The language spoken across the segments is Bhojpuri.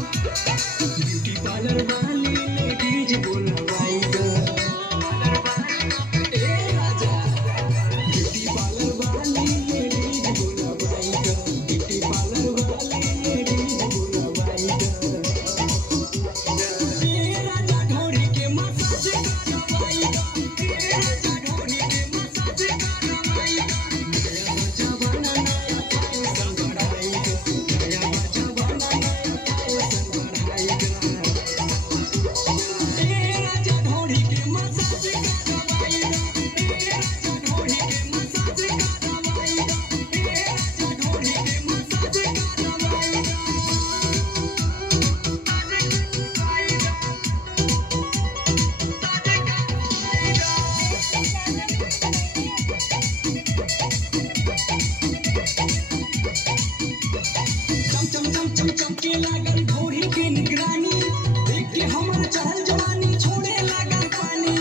ब्यूटी पार्लर वाली लेडीज बोलवाई ग ए राजा ब्यूटी पार्लर वाली लेडीज बोलवाई ग ब्यूटी पार्लर वाली लेडीज बोलवाई ग ए राजा ढोरी के मसाज करवाई ग ए राजा ढोरी के मसाज करवाई ग नया बच्चा बना नया फैशन बढ़ाई ग नया बच्चा बना नया फैशन बढ़ाई ग चमके लागल भोरी के निगरानी देख के हमर चढ़ल जवानी छोड़े लागल पानी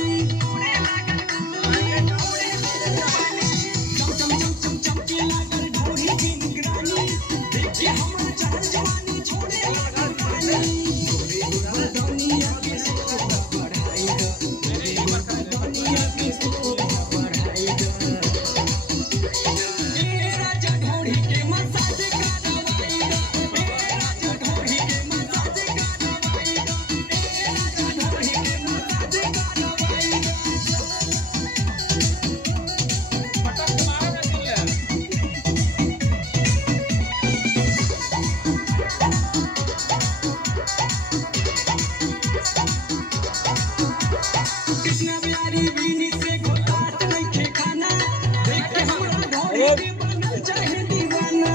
चमके लागल भोरी के निगरानी देख के हमर चढ़ल जवानी छोड़े लागल पानी गोरे दुनिया के शोभा बढ़ाई ग गोरे दुनिया के शोभा बढ़ाई ग ए राजा ढोरी के मसाज करवाई ग कृष्णा बिहारी बीनी से घोटात नइखे खाना देख के हमरा ढोरी के बनल चाहे दीवाना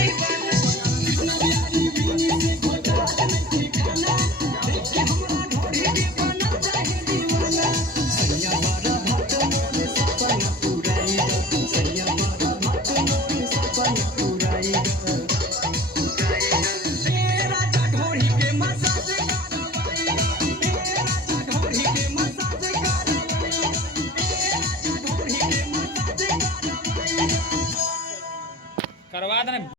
कृष्णा बिहारी बीनी से घोटात नइखे खाना देख के हमरा ढोरी के बनल चाहे दीवाना सैया बड़ा भक्त मोरे सपना पुराई ग सैया बड़ा भक्त मोरे सपना पुराई ग ए राजा ढोरी के मसाज करवाई ग ए राजा ढोरी के मसाज करवाई ग ए राजा ढोरी के मसाज करवाई ग करवा देना।